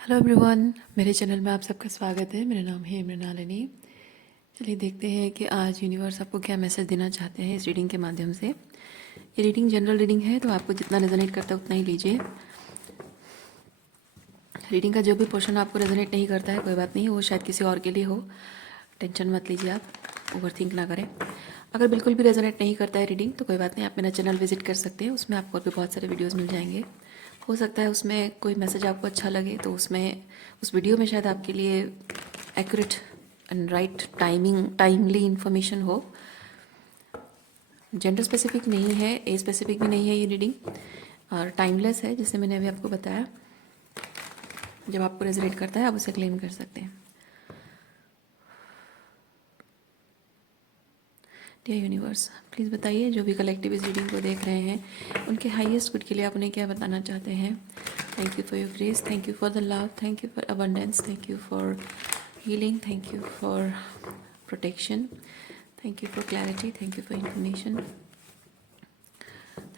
Hello everyone, मेरे channel में आप सबका स्वागत है। मेरा नाम है मृणालिनी। चलिए देखते हैं कि आज यूनिवर्स आपको क्या मैसेज देना चाहते हैं इस रीडिंग के माध्यम से। ये रीडिंग जनरल रीडिंग है, तो आपको जितना रेजोनेट करता है उतना ही लीजिए। रीडिंग का जो भी पोर्शन आपको रेजोनेट नहीं करता है कोई बात नहीं, वो शायद किसी और के लिए हो। टेंशन मत लीजिए, आप ओवरथिंक ना करें। अगर बिल्कुल भी रेजोनेट नहीं करता है रीडिंग तो कोई बात नहीं, आप मेरा चैनल विजिट कर सकते हैं। उसमें आपको और भी बहुत सारे वीडियोज़ मिल जाएंगे। हो सकता है उसमें कोई मैसेज आपको अच्छा लगे तो उसमें उस वीडियो में शायद आपके लिए accurate and right timely information हो। जेंडर स्पेसिफिक नहीं है, एज स्पेसिफिक भी नहीं है ये रीडिंग, और टाइमलेस है जैसे मैंने अभी आपको बताया। जब आपको रेजोनेट करता है आप उसे क्लेम कर सकते हैं। डियर यूनिवर्स, प्लीज़ बताइए जो भी कलेक्टिव इस रीडिंग को देख रहे हैं उनके हाईएस्ट गुड के लिए आप उन्हें क्या बताना चाहते हैं। Thank you for your grace, thank you for the love, thank you for abundance, thank you for healing, thank you for protection, thank you for clarity, thank you for information,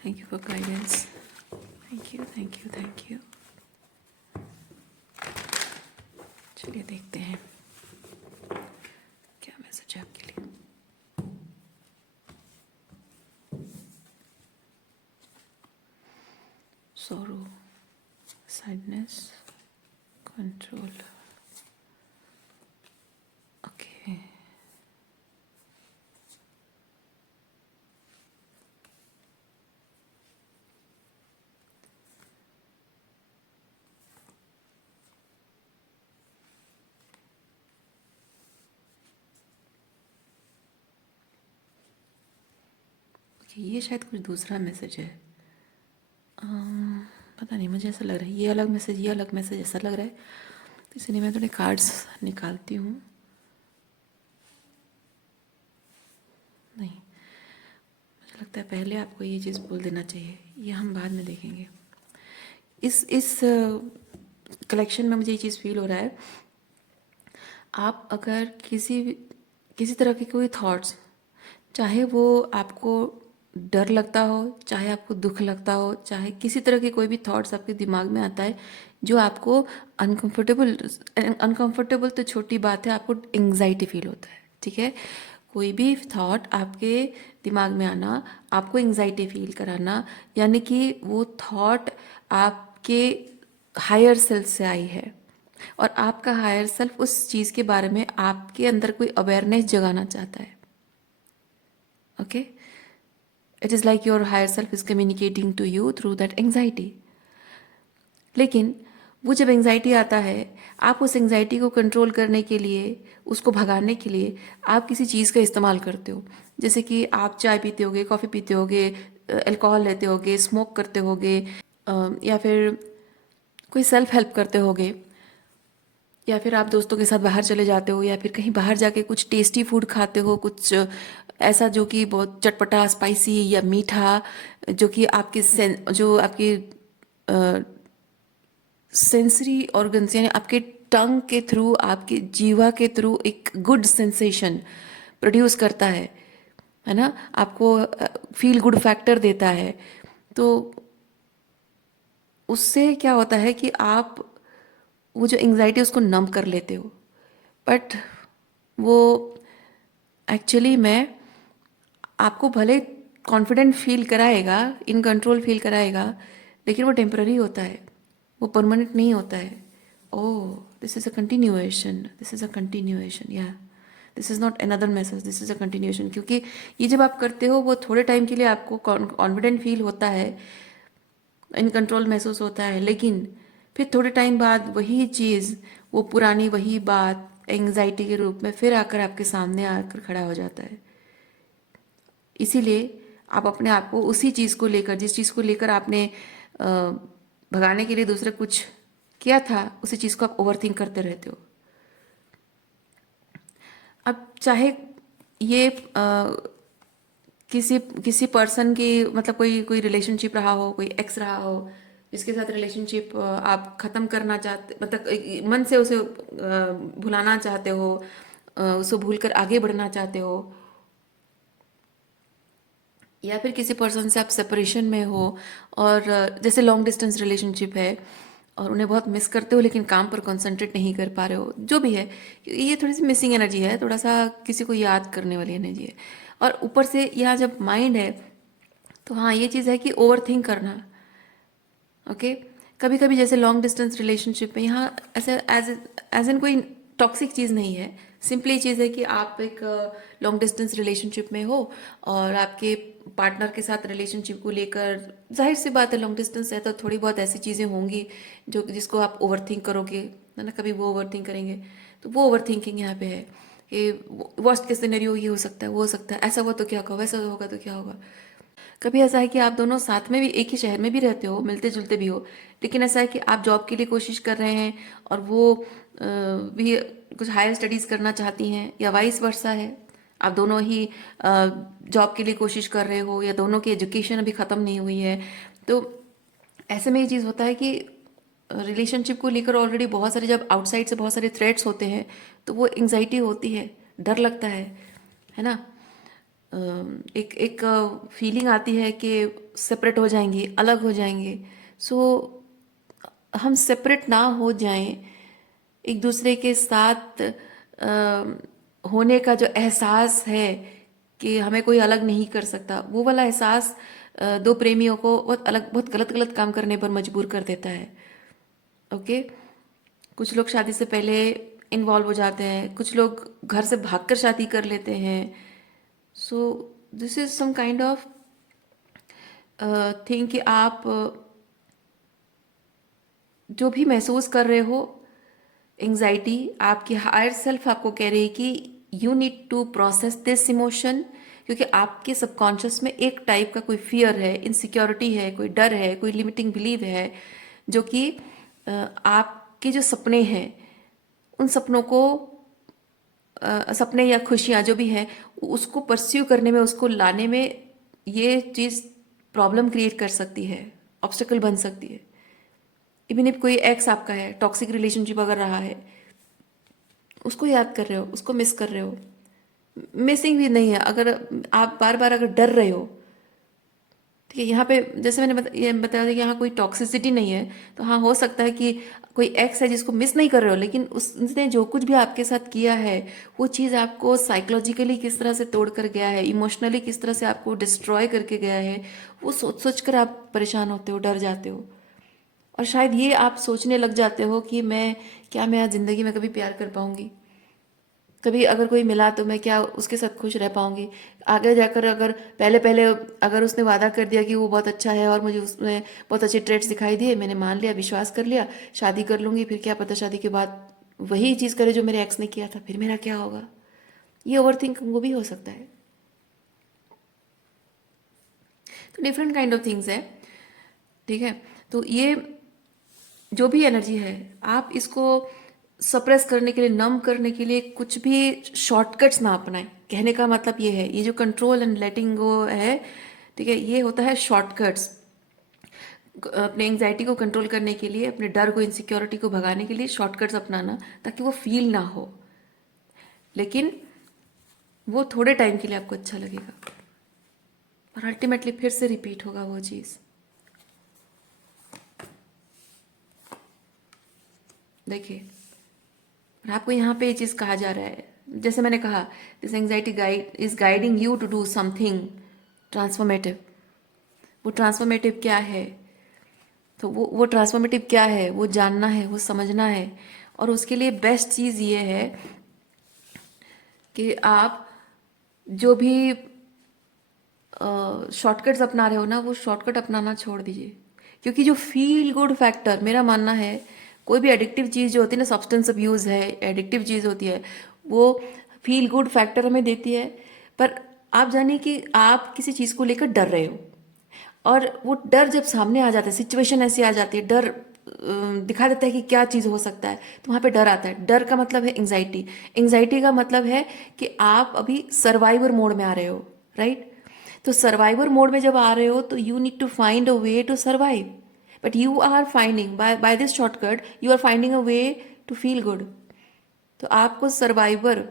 thank you for guidance, thank you thank you thank you. चलिए देखते हैं क्या message है आपके लिए। sorrow, sadness, control. Okay. ये शायद कुछ दूसरा मैसेज है। पता नहीं, मुझे ऐसा लग रहा है ये अलग मैसेज, ये अलग मैसेज ऐसा लग रहा है, तो इसलिए मैं थोड़े कार्ड्स निकालती हूँ। नहीं, मुझे लगता है पहले आपको ये चीज़ बोल देना चाहिए, ये हम बाद में देखेंगे। इस कलेक्शन में मुझे ये चीज़ फील हो रहा है, आप अगर किसी तरह के कोई थॉट्स, चाहे वो आपको डर लगता हो, चाहे आपको दुख लगता हो, चाहे किसी तरह के कोई भी थॉट्स आपके दिमाग में आता है जो आपको अनकंफर्टेबल तो छोटी बात है, आपको एंग्जाइटी फील होता है, ठीक है। कोई भी थॉट आपके दिमाग में आना, आपको एंग्जाइटी फील कराना, यानी कि वो थॉट आपके हायर सेल्फ से आई है और आपका हायर सेल्फ उस चीज़ के बारे में आपके अंदर कोई अवेयरनेस जगाना चाहता है। Okay, it is like your higher self is communicating to you through that anxiety. लेकिन वो जब एंग्जाइटी आता है, आप उस एंग्जाइटी को कंट्रोल करने के लिए, उसको भगाने के लिए आप किसी चीज़ का इस्तेमाल करते हो। जैसे कि आप चाय पीते होगे, कॉफ़ी पीते होगे, अल्कोहल लेते होगे, स्मोक करते होगे, या फिर कोई सेल्फ हेल्प करते होगे, या फिर आप दोस्तों के साथ बाहर चले जाते हो, या फिर कहीं बाहर जाके कुछ टेस्टी फूड खाते हो, कुछ ऐसा जो कि बहुत चटपटा, स्पाइसी या मीठा, जो कि जो आपके सेंसरी ऑर्गन्स यानी आपके टंग के थ्रू, आपके जीवा के थ्रू एक गुड सेंसेशन प्रोड्यूस करता है ना, आपको फील गुड फैक्टर देता है। तो उससे क्या होता है कि आप वो जो एंग्जाइटी उसको नम कर लेते हो, बट वो एक्चुअली में आपको भले कॉन्फिडेंट फील कराएगा, इन कंट्रोल फील कराएगा, लेकिन वो टेम्पररी होता है, वो परमानेंट नहीं होता है। Oh, this is a continuation, this is a continuation, या this is not another message, this is a continuation. क्योंकि ये जब आप करते हो वो थोड़े टाइम के लिए आपको कॉन्फिडेंट फील होता है, इन कंट्रोल महसूस होता है, लेकिन फिर थोड़े टाइम बाद वही चीज़, वो पुरानी वही बात एंग्जाइटी के रूप में फिर आकर आपके सामने आकर खड़ा हो जाता है। इसीलिए आप अपने आप को उसी चीज़ को लेकर, जिस चीज़ को लेकर आपने भगाने के लिए दूसरा कुछ किया था, उसी चीज़ को आप ओवरथिंक करते रहते हो। अब चाहे ये किसी किसी पर्सन की, मतलब कोई कोई रिलेशनशिप रहा हो, कोई एक्स रहा हो जिसके साथ रिलेशनशिप आप ख़त्म करना चाहते, मतलब मन से उसे भुलाना चाहते हो, उसे भूलकर आगे बढ़ना चाहते हो, या फिर किसी पर्सन से आप सेपरेशन में हो, और जैसे लॉन्ग डिस्टेंस रिलेशनशिप है, और उन्हें बहुत मिस करते हो लेकिन काम पर कंसंट्रेट नहीं कर पा रहे हो, जो भी है, ये थोड़ी सी मिसिंग एनर्जी है, थोड़ा सा किसी को याद करने वाली एनर्जी है। और ऊपर से यहाँ जब माइंड है तो हाँ ये चीज़ है कि ओवर थिंक करना। ओके, कभी कभी जैसे लॉन्ग डिस्टेंस रिलेशनशिप में यहाँ ऐसे एज एज एन कोई टॉक्सिक चीज़ नहीं है, सिंपली चीज़ है कि आप एक लॉन्ग डिस्टेंस रिलेशनशिप में हो और आपके पार्टनर के साथ रिलेशनशिप को लेकर, जाहिर सी बात है लॉन्ग डिस्टेंस है तो थोड़ी बहुत ऐसी चीज़ें होंगी जो जिसको आप ओवर थिंक करोगे, है ना, कभी वो ओवर थिंक करेंगे। तो वो ओवर थिंकिंग यहाँ पे है कि वर्स्ट केस सिनेरियो ये हो सकता है, वो हो सकता है, ऐसा हुआ तो क्या होगा, वैसा होगा तो क्या होगा। कभी ऐसा है कि आप दोनों साथ में भी एक ही शहर में भी रहते हो, मिलते जुलते भी हो, लेकिन ऐसा है कि आप जॉब के लिए कोशिश कर रहे हैं और वो भी कुछ हायर स्टडीज़ करना चाहती हैं, या वाइस वर्सा है, आप दोनों ही जॉब के लिए कोशिश कर रहे हो, या दोनों की एजुकेशन अभी ख़त्म नहीं हुई है। तो ऐसे में ये चीज़ होता है कि रिलेशनशिप को लेकर ऑलरेडी बहुत सारे, जब आउटसाइड से बहुत सारे थ्रेट्स होते हैं तो वो एंग्जाइटी होती है, डर लगता है ना। एक एक फीलिंग आती है कि सेपरेट हो जाएंगे, अलग हो जाएंगे। सो हम सेपरेट ना हो जाएं, एक दूसरे के साथ होने का जो एहसास है कि हमें कोई अलग नहीं कर सकता, वो वाला एहसास दो प्रेमियों को बहुत अलग, बहुत गलत गलत काम करने पर मजबूर कर देता है। ओके, कुछ लोग शादी से पहले इन्वॉल्व हो जाते हैं, कुछ लोग घर से भागकर शादी कर लेते हैं। So this is some kind of thing कि आप जो भी महसूस कर रहे हो, एंजाइटी, आपकी हायर सेल्फ आपको कह रही है कि you need to process this emotion, क्योंकि आपके सबकॉन्शियस में एक टाइप का कोई फियर है, इनसिक्योरिटी है, कोई डर है, कोई लिमिटिंग बिलीव है, जो कि आपके जो सपने हैं उन सपनों को, सपने या खुशियाँ जो भी हैं उसको परस्यू करने में, उसको लाने में ये चीज़ प्रॉब्लम क्रिएट कर सकती है, ऑब्स्टेकल बन सकती है। इवन इफ कोई एक्स आपका है, टॉक्सिक रिलेशनशिप अगर रहा है, उसको याद कर रहे हो, उसको मिस कर रहे हो, मिसिंग भी नहीं है, अगर आप बार बार अगर डर रहे हो, ठीक है, यहाँ पे जैसे मैंने ये बताया था कि यहाँ कोई टॉक्सिसिटी नहीं है, तो हाँ हो सकता है कि कोई एक्स है जिसको मिस नहीं कर रहे हो, लेकिन उसने जो कुछ भी आपके साथ किया है वो चीज़ आपको साइकोलॉजिकली किस तरह से तोड़ कर गया है, इमोशनली किस तरह से आपको डिस्ट्रॉय करके गया है, वो सोच सोच कर आप परेशान होते हो, डर जाते हो। और शायद ये आप सोचने लग जाते हो कि मैं आज ज़िंदगी में कभी प्यार कर पाऊंगी, कभी अगर कोई मिला तो मैं क्या उसके साथ खुश रह पाऊंगी, आगे जाकर अगर पहले पहले अगर उसने वादा कर दिया कि वो बहुत अच्छा है और मुझे उसमें बहुत अच्छे ट्रेड्स दिखाई दिए, मैंने मान लिया, विश्वास कर लिया, शादी कर लूंगी, फिर क्या पता शादी के बाद वही चीज़ करे जो मेरे एक्स ने किया था, फिर मेरा क्या होगा। ये ओवर थिंक वो भी हो सकता है। तो डिफरेंट काइंड ऑफ थिंग्स है, ठीक है। तो ये जो भी एनर्जी है, आप इसको सप्रेस करने के लिए, नम करने के लिए कुछ भी शॉर्टकट्स ना अपनाएं। कहने का मतलब ये है, ये जो कंट्रोल एंड लेटिंग गो है, ठीक है, ये होता है शॉर्टकट्स। अपने एंग्जाइटी को कंट्रोल करने के लिए, अपने डर को, इनसिक्योरिटी को भगाने के लिए शॉर्टकट्स अपनाना, ताकि वो फील ना हो, लेकिन वो थोड़े टाइम के लिए आपको अच्छा लगेगा और अल्टीमेटली फिर से रिपीट होगा वो चीज़। देखिए, और आपको यहाँ पे ये चीज़ कहा जा रहा है, जैसे मैंने कहा, this anxiety guide is guiding you to do something transformative. वो ट्रांसफॉर्मेटिव क्या है, तो वो ट्रांसफॉर्मेटिव क्या है वो जानना है, वो समझना है। और उसके लिए बेस्ट चीज़ ये है कि आप जो भी शॉर्टकट्स अपना रहे हो ना, वो शॉर्टकट अपनाना छोड़ दीजिए, क्योंकि जो फील गुड फैक्टर, मेरा मानना है, कोई भी एडिक्टिव चीज़ जो होती है ना, सब्सटेंस अब्यूज़ है, एडिक्टिव चीज़ होती है, वो फील गुड फैक्टर हमें देती है। पर आप जानिए कि आप किसी चीज़ को लेकर डर रहे हो, और वो डर जब सामने आ जाता है, सिचुएशन ऐसी आ जाती है, डर दिखा देता है कि क्या चीज़ हो सकता है, तो वहाँ पे डर आता है। डर का मतलब है एंग्जाइटी, एंग्जाइटी का मतलब है कि आप अभी सर्वाइवर मोड में आ रहे हो, राइट। तो सर्वाइवर मोड में जब आ रहे हो तो you need to find a way to survive, but you are finding by this shortcut, you are finding a way to feel good. तो आपको सर्वाइवर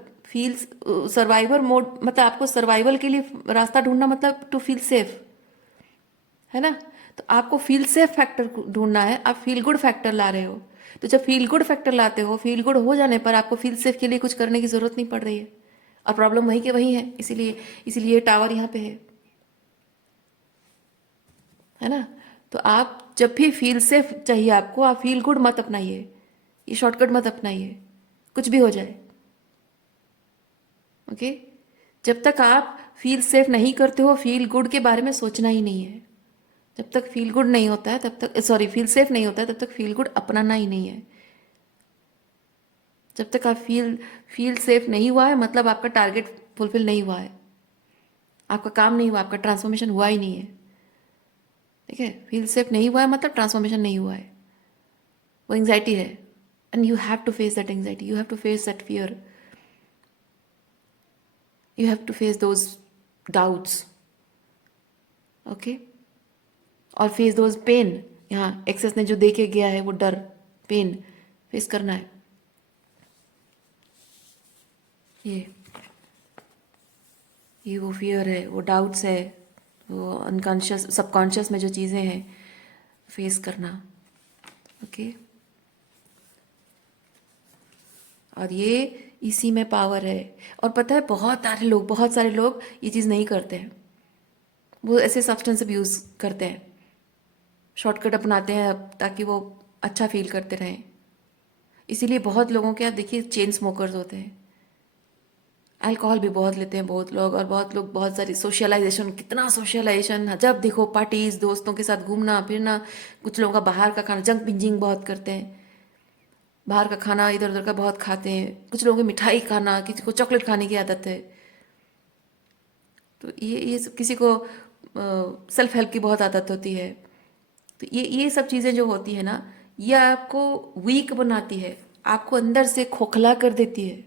मोड मतलब आपको सर्वाइवल के लिए रास्ता ढूंढना, मतलब टू फील सेफ, है ना। तो आपको फील सेफ फैक्टर ढूंढना है, आप फील गुड फैक्टर ला रहे हो। तो जब फील गुड फैक्टर लाते हो, फील गुड हो जाने पर आपको फील सेफ के लिए कुछ करने की ज़रूरत नहीं पड़ रही है, और प्रॉब्लम वहीं के वहीं है। इसीलिए इसीलिए टावर यहाँ पे है ना। तो आप जब भी फील सेफ चाहिए आपको, आप फील गुड मत अपनाइए, ये शॉर्टकट मत अपनाइए, कुछ भी हो जाए। ओके, जब तक आप फील सेफ नहीं करते हो, फील गुड के बारे में सोचना ही नहीं है। जब तक फील गुड नहीं होता है तब तक, सॉरी, फील सेफ नहीं होता है तब तक फील गुड अपनाना ही नहीं है। जब तक आप फील सेफ नहीं हुआ है, मतलब आपका टारगेट फुलफिल नहीं हुआ है, आपका काम नहीं हुआ, आपका ट्रांसफॉर्मेशन हुआ ही नहीं है। ठीक है, फील सेफ नहीं हुआ है मतलब ट्रांसफॉर्मेशन नहीं हुआ है, वो एंग्जाइटी है। And you have to face that anxiety, you have to face that fear, you have to face those doubts. Okay, और फेस दोज पेन। यहाँ एक्सेस ने जो दे के गया है वो डर, पेन फेस करना है। ये वो फियर है, वो डाउट्स है, वो अनकॉन्शियस सबकॉन्शियस में जो चीज़ें हैं, फेस करना। ओके, और ये इसी में पावर है। और पता है बहुत सारे लोग ये चीज़ नहीं करते हैं, वो ऐसे सब्सटेंस अब्यूज़ करते हैं, शॉर्टकट अपनाते हैं ताकि वो अच्छा फील करते रहें। इसीलिए बहुत लोगों के, आप देखिए, चेन स्मोकर्स होते हैं, अल्कोहल भी बहुत लेते हैं बहुत लोग, और बहुत लोग बहुत सारी सोशलाइजेशन, कितना सोशलाइजेशन, जब देखो पार्टीज, दोस्तों के साथ घूमना फिरना। कुछ लोगों का बाहर का खाना, जंक बिंजिंग बहुत करते हैं, बाहर का खाना इधर उधर का बहुत खाते हैं। कुछ लोगों की मिठाई खाना, किसी को चॉकलेट खाने की आदत है। तो ये सब, किसी को सेल्फ हेल्प की बहुत आदत होती है। तो ये सब चीज़ें जो होती है ना, ये आपको वीक बनाती है, आपको अंदर से खोखला कर देती है।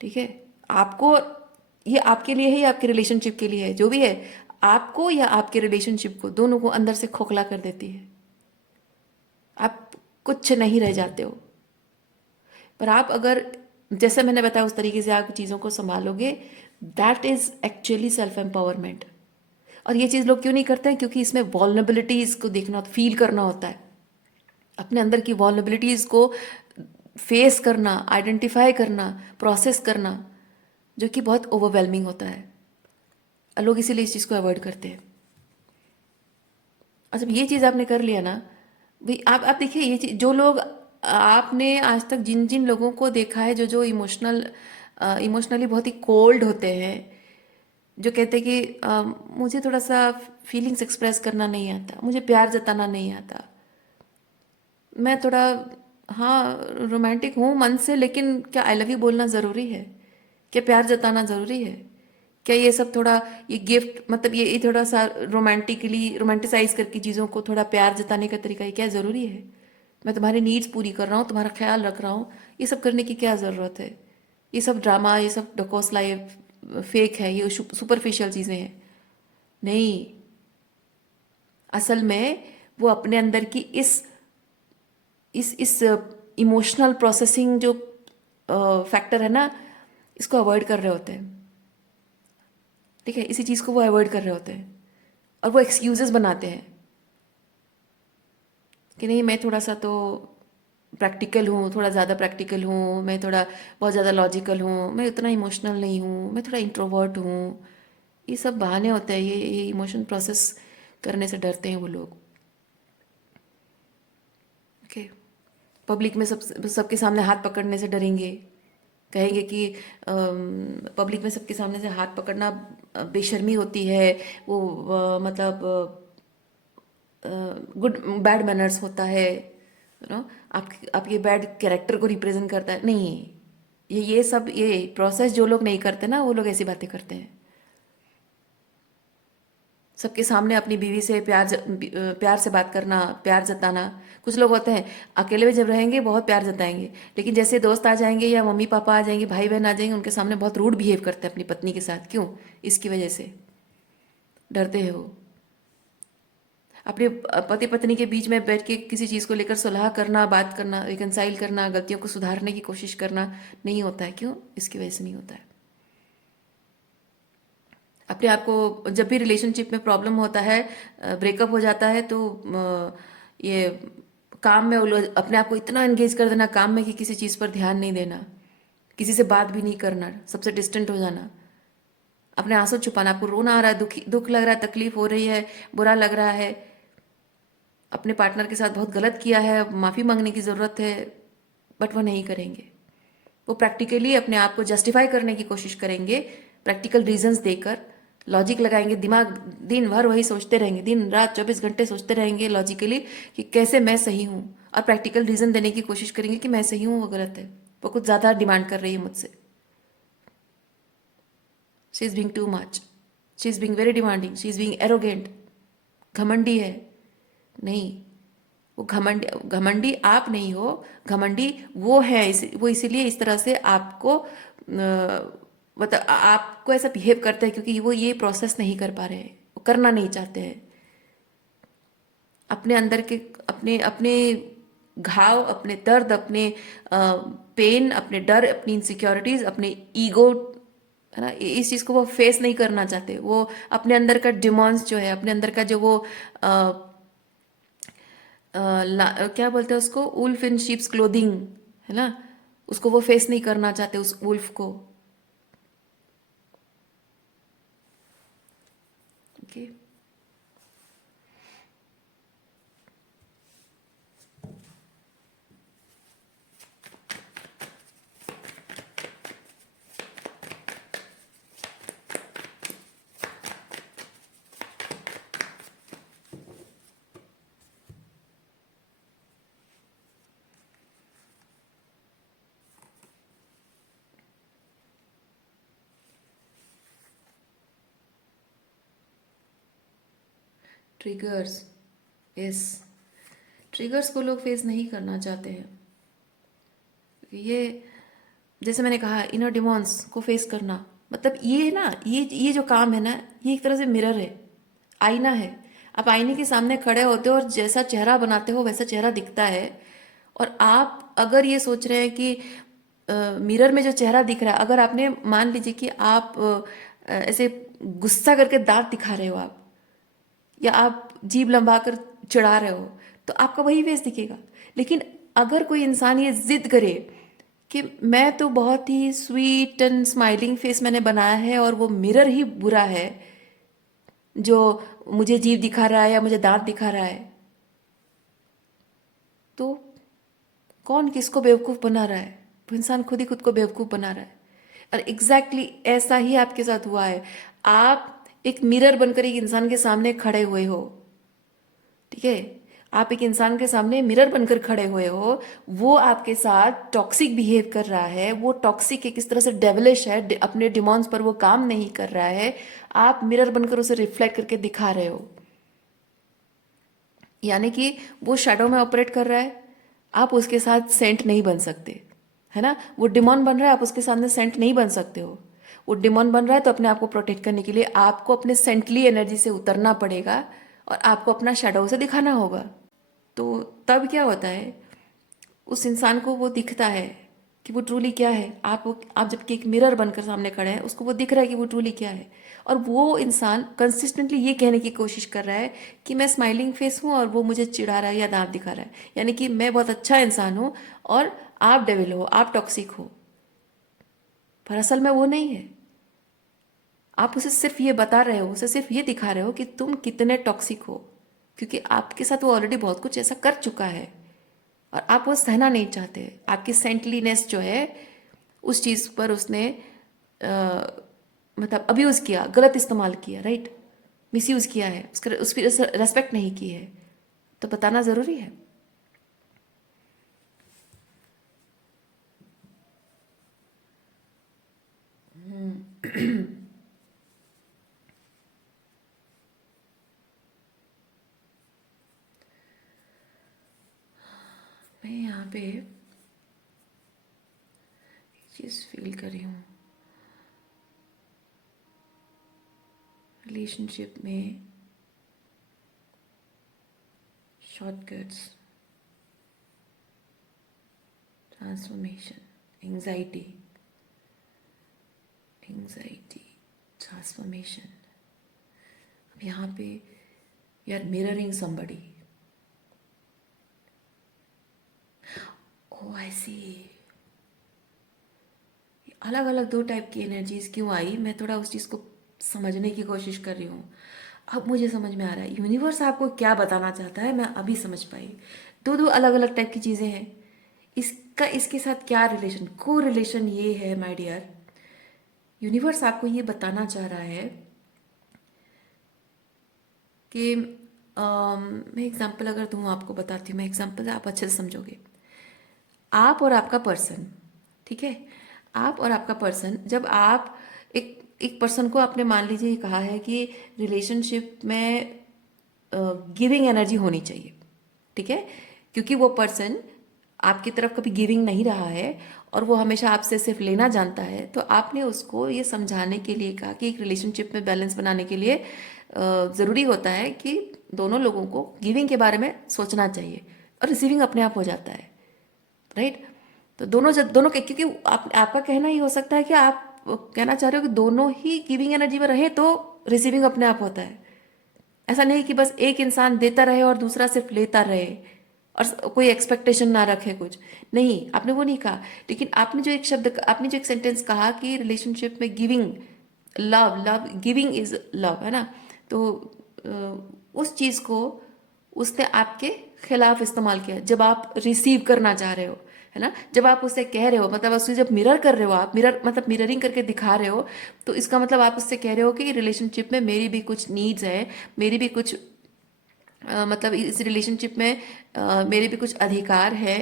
ठीक है, आपको, ये आपके लिए है या आपके रिलेशनशिप के लिए है, जो भी है, आपको या आपके रिलेशनशिप को, दोनों को अंदर से खोखला कर देती है। आप कुछ नहीं रह जाते हो। पर आप अगर, जैसे मैंने बताया, उस तरीके से आप चीज़ों को संभालोगे, that is actually self empowerment. और ये चीज़ लोग क्यों नहीं करते हैं? क्योंकि इसमें वॉल्नरेबिलिटीज़ को देखना, फील करना होता है, अपने अंदर की वॉल्नरेबिलिटीज़ को फेस करना, आइडेंटिफाई करना, प्रोसेस करना, जो कि बहुत ओवरवेलमिंग होता है। लोग इसीलिए इस चीज़ को अवॉइड करते हैं। और जब ये चीज़ आपने कर लिया ना भाई, आप देखिए, ये चीज़, जो लोग, आपने आज तक जिन जिन लोगों को देखा है, जो जो इमोशनली बहुत ही कोल्ड होते हैं, जो कहते हैं कि मुझे थोड़ा सा फीलिंग्स एक्सप्रेस करना नहीं आता, मुझे प्यार जताना नहीं आता, मैं थोड़ा, हाँ, रोमांटिक हूँ मन से, लेकिन क्या आई लव यू बोलना ज़रूरी है? क्या प्यार जताना ज़रूरी है? क्या ये सब थोड़ा, ये गिफ्ट, मतलब ये थोड़ा सा रोमांटिकली रोमांटिसाइज करके चीज़ों को थोड़ा प्यार जताने का तरीका, ये क्या ज़रूरी है? मैं तुम्हारी नीड्स पूरी कर रहा हूँ, तुम्हारा ख्याल रख रहा हूँ, ये सब करने की क्या ज़रूरत है? ये सब ड्रामा, ये सब ढकोसला, ये फेक है, ये सुपरफिशियल चीज़ें हैं। नहीं, असल में वो अपने अंदर की इस इमोशनल प्रोसेसिंग जो फैक्टर है ना, इसको अवॉइड कर रहे होते हैं। ठीक है, इसी चीज़ को वो अवॉइड कर रहे होते हैं, और वो एक्सक्यूजेस बनाते हैं कि नहीं, मैं थोड़ा सा तो प्रैक्टिकल हूँ, थोड़ा ज़्यादा प्रैक्टिकल हूँ, मैं थोड़ा बहुत ज़्यादा लॉजिकल हूँ, मैं उतना इमोशनल नहीं हूँ, मैं थोड़ा इंट्रोवर्ट हूँ। ये सब बहाने होते हैं, ये इमोशन प्रोसेस करने से डरते हैं वो लोग। ओके, पब्लिक में सबके सामने हाथ पकड़ने से डरेंगे, कहेंगे कि पब्लिक में सबके सामने से हाथ पकड़ना बेशर्मी होती है, वो मतलब गुड बैड मैनर्स होता है, यू नो, आपके बैड कैरेक्टर को रिप्रेजेंट करता है। नहीं, ये सब, ये प्रोसेस जो लोग नहीं करते ना, वो लोग ऐसी बातें करते हैं। सबके सामने अपनी बीवी से प्यार से बात करना, प्यार जताना। कुछ लोग होते हैं, अकेले में जब रहेंगे बहुत प्यार जताएंगे, लेकिन जैसे दोस्त आ जाएंगे या मम्मी पापा आ जाएंगे, भाई बहन आ जाएंगे, उनके सामने बहुत रूड बिहेव करते हैं अपनी पत्नी के साथ। क्यों? इसकी वजह से डरते हैं वो। अपने पति पत्नी के बीच में बैठ के किसी चीज़ को लेकर सलाह करना, बात करना, रिकनसाइल करना, गलतियों को सुधारने की कोशिश करना नहीं होता है। क्यों? इसकी वजह से नहीं होता है। अपने आप को जब भी रिलेशनशिप में प्रॉब्लम होता है, ब्रेकअप हो जाता है, तो ये काम में अपने आप को इतना एंगेज कर देना काम में कि किसी चीज़ पर ध्यान नहीं देना, किसी से बात भी नहीं करना, सबसे डिस्टेंट हो जाना, अपने आंसू छुपाना, आपको रोना आ रहा है, दुख लग रहा है, तकलीफ हो रही है, बुरा लग रहा है, अपने पार्टनर के साथ बहुत गलत किया है, माफ़ी मांगने की ज़रूरत है, बट वो नहीं करेंगे। वो प्रैक्टिकली अपने आप को जस्टिफाई करने की कोशिश करेंगे, प्रैक्टिकल रीजंस देकर, लॉजिक लगाएंगे, दिमाग दिन भर वही सोचते रहेंगे, दिन रात 24 घंटे सोचते रहेंगे लॉजिकली कि कैसे मैं सही हूँ, और प्रैक्टिकल रीजन देने की कोशिश करेंगे कि मैं सही हूँ, वो गलत है, वो कुछ ज़्यादा डिमांड कर रही है मुझसे, she is being too much, she is being very demanding, she is being arrogant, घमंडी है। नहीं, वो घमंडी आप नहीं हो, घमंडी वो है, वो इसीलिए इस तरह से आपको मतलब आपको ऐसा बिहेव करते हैं क्योंकि वो ये प्रोसेस नहीं कर पा रहे हैं, वो करना नहीं चाहते हैं। अपने अंदर के अपने अपने घाव, अपने दर्द, अपने पेन, अपने डर, अपनी इनसिक्योरिटीज, अपने ईगो, है ना, इस चीज़ को वो फेस नहीं करना चाहते। वो अपने अंदर का डिमॉन्स जो है, अपने अंदर का जो वो क्या बोलते हैं उसको, वुल्फ इन शीप्स क्लोथिंग, है ना, उसको वो फेस नहीं करना चाहते, उस वुल्फ को। ओके, ट्रिगर्स, यस, ट्रिगर्स को लोग फेस नहीं करना चाहते हैं। ये जैसे मैंने कहा, इनर डिमॉन्स को फेस करना, मतलब ये ना, ये जो काम है ना, ये एक तरह से मिरर है, आईना है। आप आईने के सामने खड़े होते हो और जैसा चेहरा बनाते हो वैसा चेहरा दिखता है। और आप अगर ये सोच रहे हैं कि मिरर में जो चेहरा दिख रहा है, अगर आपने मान लीजिए कि आप ऐसे गुस्सा करके दांत दिखा रहे हो आप, या आप जीभ लंबा कर चढ़ा रहे हो, तो आपका वही फेस दिखेगा। लेकिन अगर कोई इंसान ये जिद करे कि मैं तो बहुत ही स्वीट एंड स्माइलिंग फेस मैंने बनाया है और वो मिरर ही बुरा है जो मुझे जीभ दिखा रहा है या मुझे दांत दिखा रहा है, तो कौन किसको बेवकूफ़ बना रहा है? वो इंसान खुद ही खुद को बेवकूफ़ बना रहा है। और एग्जैक्टली ऐसा ही आपके साथ हुआ है। आप एक मिरर बनकर एक इंसान के सामने खड़े हुए हो, ठीक है, आप एक इंसान के सामने मिरर बनकर खड़े हुए हो, वो आपके साथ टॉक्सिक बिहेव कर रहा है, वो टॉक्सिक एक इस तरह से डेविलिश है, अपने डिमॉन्स पर वो काम नहीं कर रहा है, आप मिरर बनकर उसे रिफ्लेक्ट करके दिखा रहे हो, यानी कि वो शैडो में ऑपरेट कर रहा है, आप उसके साथ सेंट नहीं बन सकते, है ना। वो डिमॉन बन रहा है, आप उसके सामने सेंट नहीं बन सकते हो। वो डिमॉन बन रहा है तो अपने आप को प्रोटेक्ट करने के लिए आपको अपने सेंटली एनर्जी से उतरना पड़ेगा और आपको अपना शैडो से दिखाना होगा। तो तब क्या होता है, उस इंसान को वो दिखता है कि वो ट्रूली क्या है। आप जबकि एक मिरर बनकर सामने खड़े हैं, उसको वो दिख रहा है कि वो ट्रूली क्या है। और वो इंसान कंसिस्टेंटली ये कहने की कोशिश कर रहा है कि मैं स्माइलिंग फेस हूँ और वो मुझे चिढ़ा रहा है या दांत दिखा रहा है, यानी कि मैं बहुत अच्छा इंसान हूँ और आप डेविल हो, आप टॉक्सिक हो। पर असल में वो नहीं है। आप उसे सिर्फ ये बता रहे हो, उसे सिर्फ ये दिखा रहे हो कि तुम कितने टॉक्सिक हो, क्योंकि आपके साथ वो ऑलरेडी बहुत कुछ ऐसा कर चुका है और आप वो सहना नहीं चाहते। आपकी सेंटलीनेस जो है, उस चीज़ पर उसने अ, मतलब अब्यूज़ किया, गलत इस्तेमाल किया, राइट, मिसयूज़ किया है, उसका उसकी रेस्पेक्ट नहीं की है, तो बताना ज़रूरी है। मैं यहाँ पे एक चीज़ फील कर रही हूँ, रिलेशनशिप में shortcuts, transformation, anxiety, anxiety, transformation, यहाँ पे यू आर मिररिंग समबडी। ओ आई सी, अलग अलग दो टाइप की एनर्जीज क्यों आई, मैं थोड़ा उस चीज़ को समझने की कोशिश कर रही हूँ। अब मुझे समझ में आ रहा है यूनिवर्स आपको क्या बताना चाहता है, मैं अभी समझ पाई। दो दो अलग अलग टाइप की चीज़ें हैं, इसका इसके साथ क्या रिलेशन, को रिलेशन ये है माय डियर। यूनिवर्स आपको ये बताना चाह रहा है कि मैं एग्जांपल अगर दूँ आपको, बताती हूँ मैं एग्जांपल, आप अच्छे से समझोगे। आप और आपका पर्सन, ठीक है, आप और आपका पर्सन, जब आप एक एक पर्सन को आपने मान लीजिए कहा है कि रिलेशनशिप में गिविंग एनर्जी होनी चाहिए, ठीक है, क्योंकि वो पर्सन आपकी तरफ कभी गिविंग नहीं रहा है और वो हमेशा आपसे सिर्फ लेना जानता है, तो आपने उसको ये समझाने के लिए कहा कि एक रिलेशनशिप में बैलेंस बनाने के लिए ज़रूरी होता है कि दोनों लोगों को गिविंग के बारे में सोचना चाहिए और रिसीविंग अपने आप हो जाता है, राइट। तो दोनों जब दोनों के, क्योंकि आपका कहना ही हो सकता है कि आप कहना चाह रहे हो कि दोनों ही गिविंग एनर्जी में रहे तो रिसीविंग अपने आप होता है। ऐसा नहीं कि बस एक इंसान देता रहे और दूसरा सिर्फ लेता रहे और कोई एक्सपेक्टेशन ना रखे कुछ, नहीं, आपने वो नहीं कहा। लेकिन आपने जो एक शब्द, आपने जो एक सेंटेंस कहा कि रिलेशनशिप में giving, love, love giving is love, है ना, तो उस चीज़ को उसने आपके खिलाफ इस्तेमाल किया जब आप रिसीव करना चाह रहे हो, है ना, जब आप उससे कह रहे हो, मतलब उससे जब मिरर कर रहे हो, आप मिरर मतलब मिररिंग करके दिखा रहे हो, तो इसका मतलब आप उससे कह रहे हो कि रिलेशनशिप में मेरी भी कुछ नीड्स है, मेरी भी कुछ मतलब इस रिलेशनशिप में मेरे भी कुछ अधिकार है,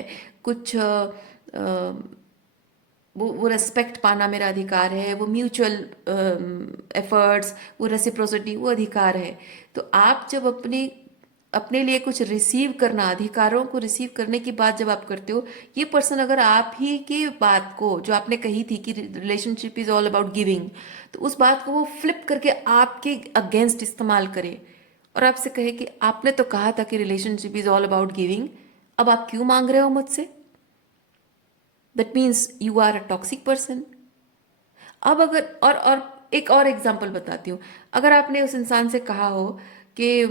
कुछ वो रेस्पेक्ट पाना मेरा अधिकार है, वो म्यूचुअल एफर्ट्स, वो रेसिप्रोसिटी, वो अधिकार है। तो आप जब अपने लिए कुछ रिसीव करना, अधिकारों को रिसीव करने की बात जब आप करते हो, ये पर्सन अगर आप ही की बात को, जो आपने कही थी कि relationship is all about giving, तो उस बात को वो फ्लिप करके आपके अगेंस्ट इस्तेमाल करे और आपसे कहे कि आपने तो कहा था कि relationship is all about giving, अब आप क्यों मांग रहे हो मुझसे, that means you are a toxic person. अब अगर और एक और एग्जांपल बताती हूँ, अगर आपने उस इंसान से कहा हो कि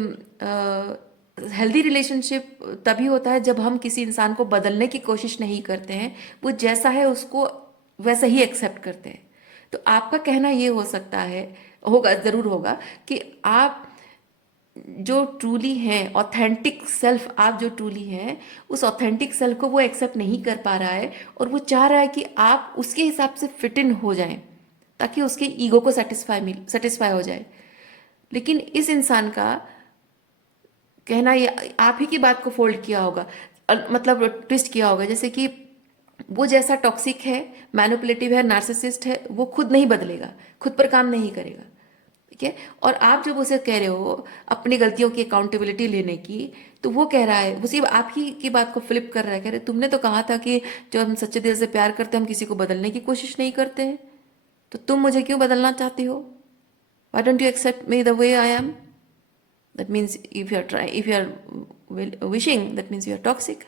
हेल्दी रिलेशनशिप तभी होता है जब हम किसी इंसान को बदलने की कोशिश नहीं करते हैं, वो जैसा है उसको वैसा ही एक्सेप्ट करते हैं, तो आपका कहना ये हो सकता है, होगा, ज़रूर होगा, कि आप जो ट्रूली हैं, ऑथेंटिक सेल्फ, आप जो ट्रूली हैं, उस ऑथेंटिक सेल्फ को वो एक्सेप्ट नहीं कर पा रहा है और वो चाह रहा है कि आप उसके हिसाब से फिट इन हो जाएं ताकि उसके ईगो को सेटिस्फाई हो जाए। लेकिन इस इंसान का कहना, ये आप ही की बात को फोल्ड किया होगा, मतलब ट्विस्ट किया होगा, जैसे कि वो जैसा टॉक्सिक है, मैनिपुलेटिव है, नार्सिसिस्ट है, वो खुद नहीं बदलेगा, खुद पर काम नहीं करेगा, ठीक है, और आप जब उसे कह रहे हो अपनी गलतियों की अकाउंटेबिलिटी लेने की, तो वो कह रहा है, वो सिर्फ आप ही की बात को फ्लिप कर रहा है, कह रहे तुमने तो कहा था कि जो हम सच्चे दिल से प्यार करते हैं हम किसी को बदलने की कोशिश नहीं करते हैं, तो तुम मुझे क्यों बदलना चाहती हो, why don't you accept me the way I am, that means if you are wishing, that means you are toxic.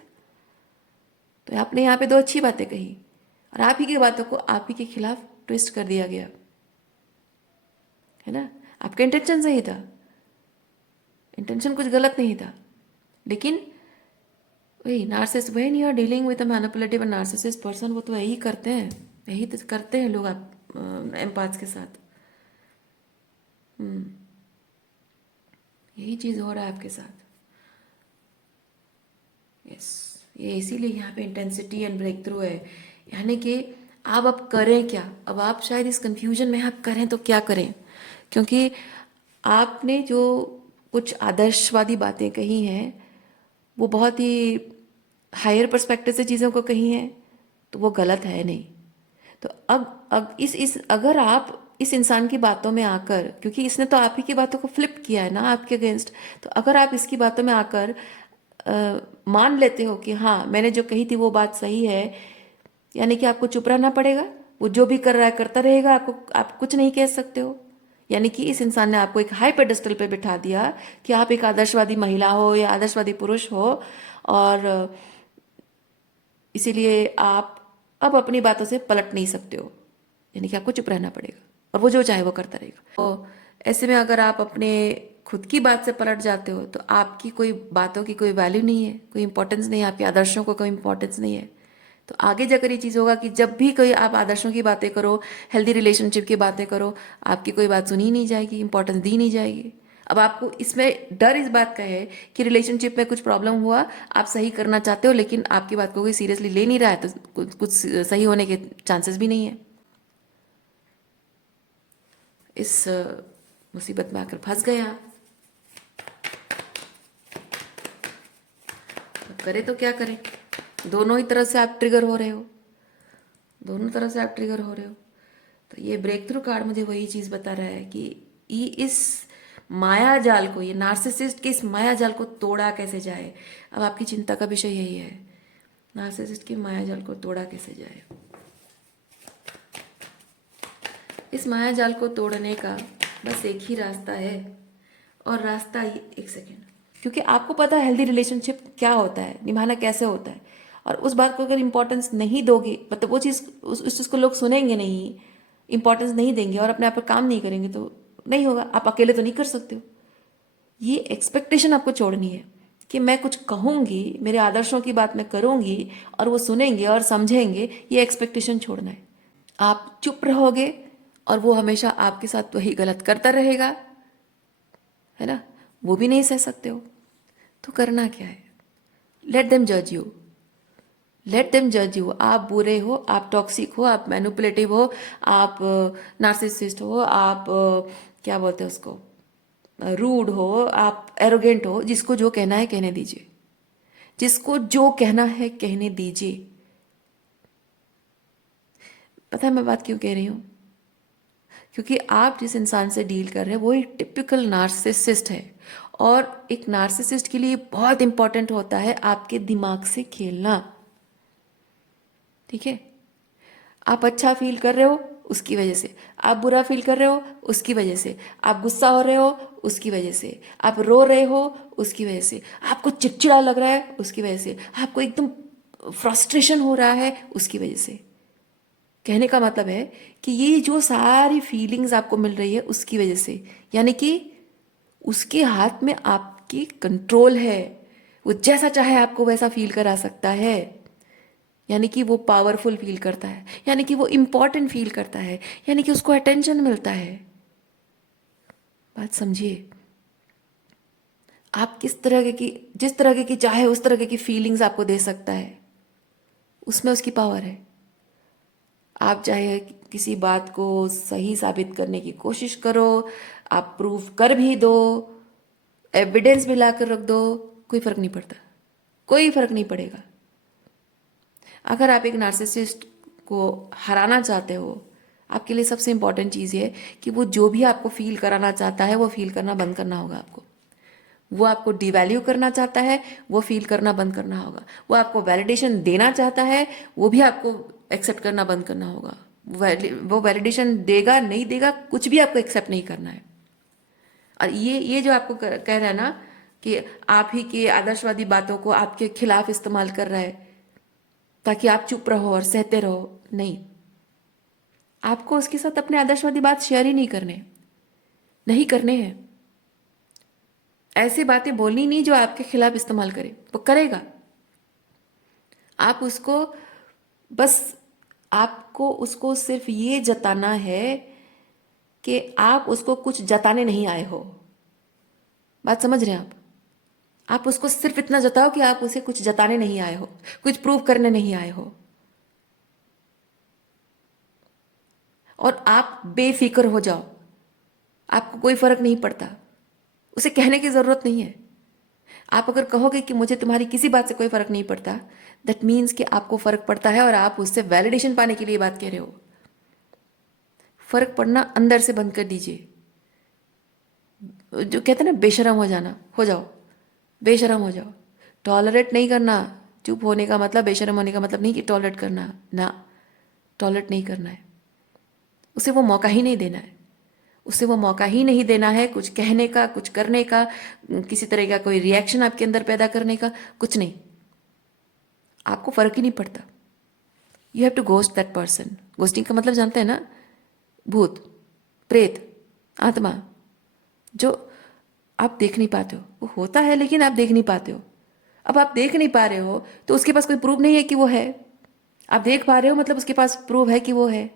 तो आपने यहाँ पे दो अच्छी बातें कही और आप ही की बातों को आप ही के खिलाफ ट्विस्ट कर दिया गया, है ना, आपका इंटेंशन सही था, इंटेंशन कुछ गलत नहीं था, लेकिन वही नार्सिस, when you are dealing with a manipulative narcissist person, वो तो यही करते हैं, यही तो करते हैं लोग आप एम्पाथ्स के साथ। यही चीज़ हो रहा है आपके साथ, यस, ये इसीलिए यहाँ पे इंटेंसिटी एंड ब्रेक थ्रू है, यानी कि आप अब करें क्या, अब आप शायद इस कंफ्यूजन में आप करें तो क्या करें, क्योंकि आपने जो कुछ आदर्शवादी बातें कही हैं वो बहुत ही हायर पर्सपेक्टिव से चीज़ों को कही हैं, तो वो गलत है नहीं। तो अब इस अगर आप इस इंसान की बातों में आकर, क्योंकि इसने तो आप ही की बातों को फ्लिप किया है ना आपके अगेंस्ट, तो अगर आप इसकी बातों में आकर मान लेते हो कि हाँ मैंने जो कही थी वो बात सही है, यानी कि आपको चुप रहना पड़ेगा, वो जो भी कर रहा है करता रहेगा, आप कुछ नहीं कह सकते हो, यानी कि इस इंसान ने आपको एक हाई पेडेस्टल पे बिठा दिया कि आप एक आदर्शवादी महिला हो या आदर्शवादी पुरुष हो, और इसीलिए आप अब अपनी बातों से पलट नहीं सकते हो, यानी कि आपको चुप रहना पड़ेगा और वो जो चाहे वो करता रहेगा। तो ऐसे में अगर आप अपने खुद की बात से पलट जाते हो तो आपकी कोई बातों की कोई वैल्यू नहीं है, कोई इंपॉर्टेंस नहीं है, आपके आदर्शों को कोई इंपॉर्टेंस नहीं है। तो आगे जाकर ये चीज़ होगा कि जब भी कोई आप आदर्शों की बातें करो, हेल्दी रिलेशनशिप की बातें करो, आपकी कोई बात सुनी नहीं जाएगी, इंपॉर्टेंस दी नहीं जाएगी। अब आपको इसमें डर इस बात का है कि रिलेशनशिप में कुछ प्रॉब्लम हुआ, आप सही करना चाहते हो, लेकिन आपकी बात को कोई सीरियसली ले नहीं रहा है, तो कुछ सही होने के चांसेस भी नहीं है। इस मुसीबत में आकर फंस गए आप। अब करें तो क्या करें? दोनों ही तरफ से आप ट्रिगर हो रहे हो, दोनों तरफ से आप ट्रिगर हो रहे हो। तो ये ब्रेक थ्रू कार्ड मुझे वही चीज़ बता रहा है कि इस माया जाल को, ये नार्सिसिस्ट के इस माया जाल को तोड़ा कैसे जाए। अब आपकी चिंता का विषय यही है, नार्सिसिस्ट की माया जाल को तोड़ा कैसे जाए। इस माया जाल को तोड़ने का बस एक ही रास्ता है, और रास्ता ही, एक सेकेंड, क्योंकि आपको पता है हेल्दी रिलेशनशिप क्या होता है, निभाना कैसे होता है, और उस बात को अगर इंपॉर्टेंस नहीं दोगे, मतलब वो चीज़ उस चीज़ को लोग सुनेंगे नहीं, इंपॉर्टेंस नहीं देंगे और अपने आप पर काम नहीं करेंगे तो नहीं होगा। आप अकेले तो नहीं कर सकते हो। ये एक्सपेक्टेशन आपको छोड़नी है कि मैं कुछ कहूँगी, मेरे आदर्शों की बात मैं करूँगी और वो सुनेंगे और समझेंगे, ये एक्सपेक्टेशन छोड़ना है। आप चुप रहोगे और वो हमेशा आपके साथ वही गलत करता रहेगा, है ना, वो भी नहीं सह सकते हो। तो करना क्या है? लेट देम जज यू, लेट देम जज यू। आप बुरे हो, आप टॉक्सिक हो, आप मैनिपुलेटिव हो, आप नार्सिसिस्ट हो, आप क्या बोलते हैं उसको, रूड हो, आप एरोगेंट हो, जिसको जो कहना है कहने दीजिए, जिसको जो कहना है कहने दीजिए। पता है मैं बात क्यों कह रही हूँ? क्योंकि आप जिस इंसान से डील कर रहे हैं वो एक टिपिकल नार्सिसिस्ट है, और एक नार्सिसिस्ट के लिए बहुत इंपॉर्टेंट होता है आपके दिमाग से खेलना। ठीक है? आप अच्छा फील कर रहे हो उसकी वजह से, आप बुरा फील कर रहे हो उसकी वजह से, आप गुस्सा हो रहे हो उसकी वजह से, आप रो रहे हो उसकी वजह से, आपको चिड़चिड़ा लग रहा है उसकी वजह से, आपको एकदम फ्रस्ट्रेशन हो रहा है उसकी वजह से। कहने का मतलब है कि ये जो सारी फीलिंग्स आपको मिल रही है उसकी वजह से, यानी कि उसके हाथ में आपकी कंट्रोल है, वो जैसा चाहे आपको वैसा फील करा सकता है, यानी कि वो पावरफुल फील करता है, यानी कि वो इम्पॉर्टेंट फील करता है, यानी कि उसको अटेंशन मिलता है। बात समझिए, आप किस तरह की, जिस तरह की चाहे उस तरह की फीलिंग्स आपको दे सकता है, उसमें उसकी पावर है। आप चाहे किसी बात को सही साबित करने की कोशिश करो, आप प्रूफ कर भी दो, एविडेंस भी ला कर रख दो, कोई फर्क नहीं पड़ता, कोई फर्क नहीं पड़ेगा। अगर आप एक नार्सिसिस्ट को हराना चाहते हो, आपके लिए सबसे इंपॉर्टेंट चीज़ ये है कि वो जो भी आपको फील कराना चाहता है वो फील करना बंद करना होगा आपको। वो आपको डिवैल्यू करना चाहता है, वो फील करना बंद करना होगा। वो आपको वैलिडेशन देना चाहता है, वो भी आपको एक्सेप्ट करना बंद करना होगा। वो वैलिडेशन देगा नहीं देगा कुछ भी आपको एक्सेप्ट नहीं करना है। और ये जो आपको कह रहा है ना कि आप ही के आदर्शवादी बातों को आपके खिलाफ इस्तेमाल कर रहा है ताकि आप चुप रहो और सहते रहो, नहीं, आपको उसके साथ अपने आदर्शवादी बात शेयर ही नहीं करने, नहीं करने हैं। ऐसी बातें बोलनी नहीं जो आपके खिलाफ इस्तेमाल करे, वो करेगा। आप उसको बस, आपको उसको सिर्फ ये जताना है कि आप उसको कुछ जताने नहीं आए हो। बात समझ रहे हैं आप उसको सिर्फ इतना जताओ कि आप उसे कुछ जताने नहीं आए हो, कुछ प्रूव करने नहीं आए हो, और आप बेफिक्र हो जाओ, आपको कोई फर्क नहीं पड़ता, उसे कहने की जरूरत नहीं है। आप अगर कहोगे कि मुझे तुम्हारी किसी बात से कोई फर्क नहीं पड़ता, दैट मीन्स कि आपको फर्क पड़ता है और आप उससे वैलिडेशन पाने के लिए बात कह रहे हो। फर्क पड़ना अंदर से बंद कर दीजिए। जो कहते हैं ना बेशरम हो जाना, हो जाओ, बेशरम हो जाओ। टॉलरेट नहीं करना, चुप होने का मतलब, बेशरम होने का मतलब नहीं कि टॉलरेट करना, ना, टॉलरेट नहीं करना है। उसे वो मौका ही नहीं देना है, उसे वो मौका ही नहीं देना है कुछ कहने का, कुछ करने का, किसी तरह का कोई रिएक्शन आपके अंदर पैदा करने का, कुछ नहीं। आपको फर्क ही नहीं पड़ता। You have to ghost that person. Ghosting का मतलब जानते हैं ना? भूत, प्रेत, आत्मा, जो आप देख नहीं पाते हो, वो होता है लेकिन आप देख नहीं पाते हो। अब आप देख नहीं पा रहे हो तो उसके पास कोई प्रूफ नहीं है कि वो है। आप देख पा रहे हो मतलब उसके पास प्रूफ है कि वो है।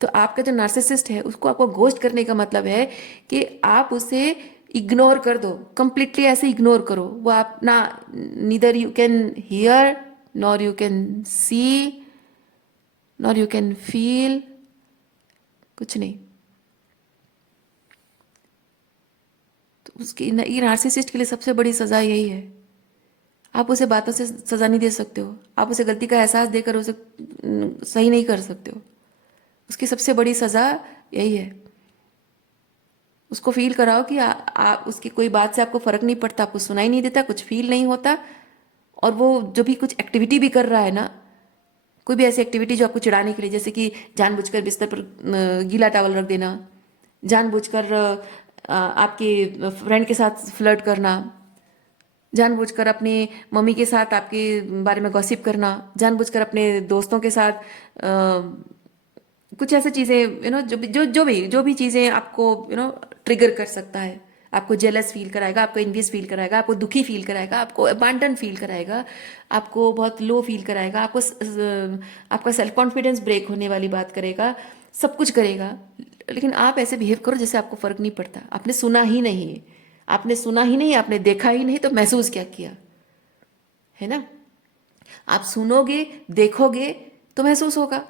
तो आपका जो नार्सिसिस्ट है उसको आपको घोस्ट करने का मतलब है कि आप उसे इग्नोर कर दो, कंप्लीटली ऐसे इग्नोर करो। वो आप ना, neither you can hear, nor you can see, nor you can feel, कुछ नहीं। तो उसकी ये नार्सिसिस्ट के लिए सबसे बड़ी सजा यही है। आप उसे बातों से सजा नहीं दे सकते हो, आप उसे गलती का एहसास देकर उसे सही नहीं कर सकते हो। उसकी सबसे बड़ी सजा यही है। उसको फील कराओ कि आप उसकी कोई बात से आपको फर्क नहीं पड़ता, आपको सुनाई नहीं देता, कुछ फील नहीं होता। और वो जो भी कुछ एक्टिविटी भी कर रहा है ना, कोई भी ऐसी एक्टिविटी जो आपको चिढ़ाने के लिए, जैसे कि जानबूझकर बिस्तर पर गीला टॉवल रख देना, जानबूझकर आपके फ्रेंड के साथ फ्लर्ट करना, जानबूझकर अपनी मम्मी के साथ आपके बारे में गॉसिप करना, जानबूझकर अपने दोस्तों के साथ कुछ ऐसी चीज़ें, जो भी चीज़ें आपको ट्रिगर कर सकता है, आपको जेलस फील कराएगा, आपको इन्वियस फील कराएगा, आपको दुखी फील कराएगा, आपको अबांडन फील कराएगा, आपको बहुत लो फील कराएगा, आपका सेल्फ कॉन्फिडेंस ब्रेक होने वाली बात करेगा, सब कुछ करेगा। लेकिन आप ऐसे बिहेव करो जैसे आपको फर्क नहीं पड़ता, आपने सुना ही नहीं, आपने सुना ही नहीं, आपने देखा ही नहीं, तो महसूस क्या किया, है ना। आप सुनोगे, देखोगे तो महसूस होगा।